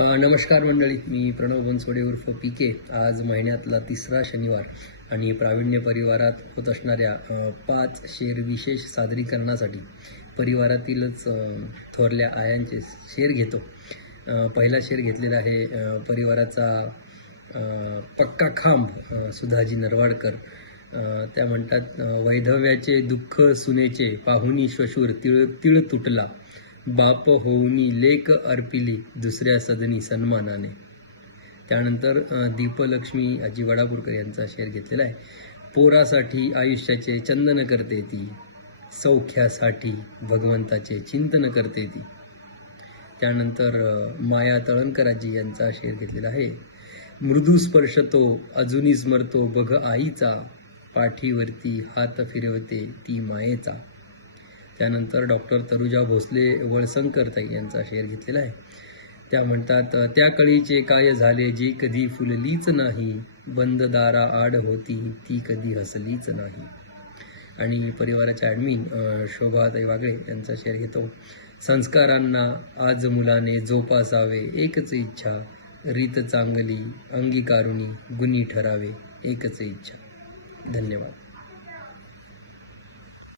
नमस्कार मंडळी मी प्रणव बनसोडे उर्फ पी के. आज महिन्यातला तिसरा शनिवार आणि प्रावीण्य परिवारात होत असणाऱ्या पाच शेर विशेष सादरीकरणासाठी परिवारातीलच थोरल्या आयांचे शेर घेतो. पहिला शेर घेतलेला आहे परिवाराचा पक्का खांब सुधाजी नरवाडकर. त्या म्हणतात वैधव्याचे दुःख सुनेचे पाहुणी श्वशूर तिळ तिळ तुटला. बाप होऊनी लेक अर्पिली दुसऱ्या सदनी सन्मानाने. त्यानंतर दीपलक्ष्मी आजी वडापूरकर यांचा शेर घेतलेला आहे. पोरासाठी आयुष्याचे चंदन करते ती सौख्यासाठी भगवंताचे चिंतन करते ती. त्यानंतर माया तळणकराजी यांचा शेर घेतलेला आहे. मृदू स्पर्श तो अजूनही स्मरतो बघ आईचा पाठीवरती हात फिरवते ती मायेचा. त्यानंतर डॉक्टर तरुजा भोसले वळसंकरताई यांचा शेर घेतलेला आहे. त्या म्हणतात त्या कळीचे काय झाले जी कधी फुललीच नाही? बंद दारा आड होती ती कधी हसलीच नाही. आणि परिवाराच्या ॲडमिन शोभाताई वागळे यांचा शेअर घेतो. संस्कारांना आज मुलाने जोपासावे एकच इच्छा रीत चांगली अंगीकारुणी गुणी ठरावे एकच इच्छा. धन्यवाद.